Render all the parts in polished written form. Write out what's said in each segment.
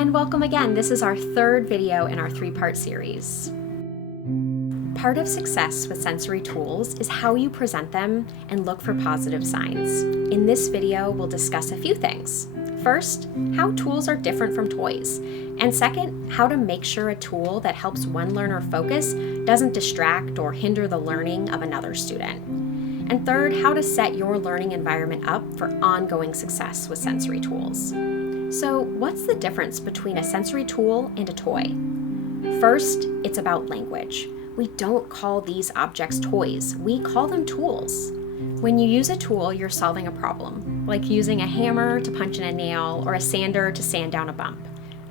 and welcome again. This is our third video in our three-part series. Part of success with sensory tools is how you present them and look for positive signs. In this video, we'll discuss a few things. First, how tools are different from toys. And second, how to make sure a tool that helps one learner focus doesn't distract or hinder the learning of another student. And third, how to set your learning environment up for ongoing success with sensory tools. So, what's the difference between a sensory tool and a toy? First, it's about language. We don't call these objects toys, we call them tools. When you use a tool, you're solving a problem, like using a hammer to punch in a nail or a sander to sand down a bump.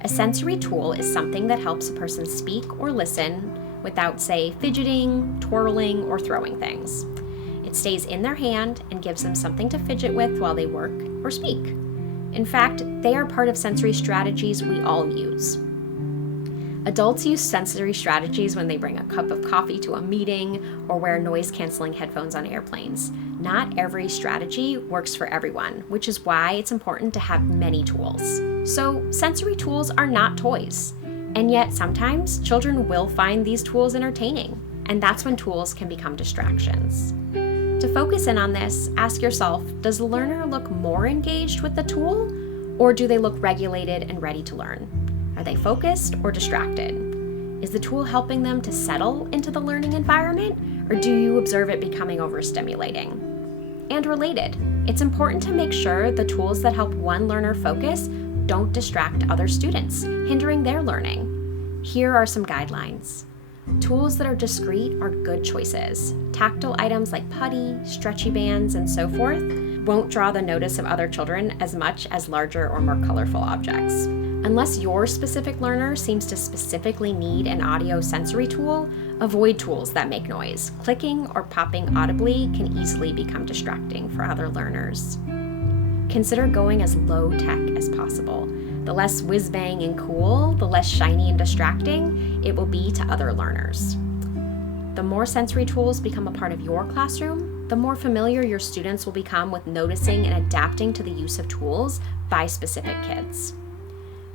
A sensory tool is something that helps a person speak or listen without, say, fidgeting, twirling, or throwing things. It stays in their hand and gives them something to fidget with while they work or speak. In fact, they are part of sensory strategies we all use. Adults use sensory strategies when they bring a cup of coffee to a meeting or wear noise-canceling headphones on airplanes. Not every strategy works for everyone, which is why it's important to have many tools. So, sensory tools are not toys, and yet sometimes children will find these tools entertaining, and that's when tools can become distractions. To focus in on this, ask yourself, does the learner look more engaged with the tool, or do they look regulated and ready to learn? Are they focused or distracted? Is the tool helping them to settle into the learning environment, or do you observe it becoming overstimulating? And related, it's important to make sure the tools that help one learner focus don't distract other students, hindering their learning. Here are some guidelines. Tools that are discreet are good choices. Tactile items like putty, stretchy bands, and so forth won't draw the notice of other children as much as larger or more colorful objects. Unless your specific learner seems to specifically need an audio sensory tool, avoid tools that make noise. Clicking or popping audibly can easily become distracting for other learners. Consider going as low tech as possible. The less whiz-bang and cool, the less shiny and distracting it will be to other learners. The more sensory tools become a part of your classroom, the more familiar your students will become with noticing and adapting to the use of tools by specific kids.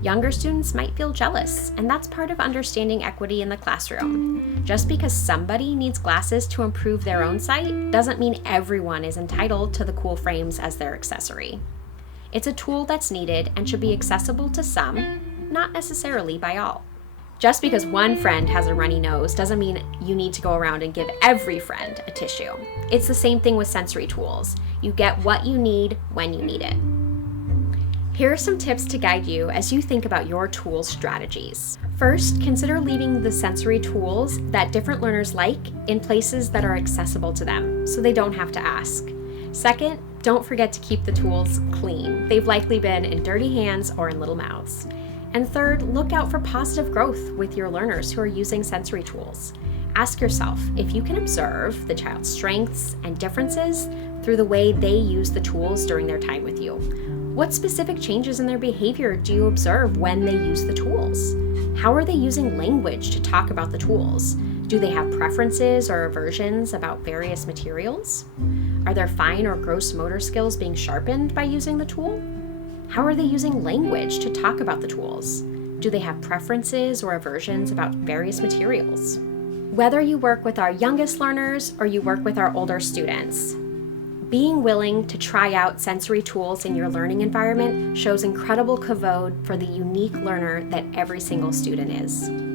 Younger students might feel jealous, and that's part of understanding equity in the classroom. Just because somebody needs glasses to improve their own sight doesn't mean everyone is entitled to the cool frames as their accessory. It's a tool that's needed and should be accessible to some, not necessarily by all. Just because one friend has a runny nose doesn't mean you need to go around and give every friend a tissue. It's the same thing with sensory tools. You get what you need when you need it. Here are some tips to guide you as you think about your tool strategies. First, consider leaving the sensory tools that different learners like in places that are accessible to them, so they don't have to ask. Second, don't forget to keep the tools clean. They've likely been in dirty hands or in little mouths. And third, look out for positive growth with your learners who are using sensory tools. Ask yourself if you can observe the child's strengths and differences through the way they use the tools during their time with you. What specific changes in their behavior do you observe when they use the tools? How are they using language to talk about the tools? Do they have preferences or aversions about various materials? Are their fine or gross motor skills being sharpened by using the tool? How are they using language to talk about the tools? Do they have preferences or aversions about various materials? Whether you work with our youngest learners or you work with our older students, being willing to try out sensory tools in your learning environment shows incredible kavod for the unique learner that every single student is.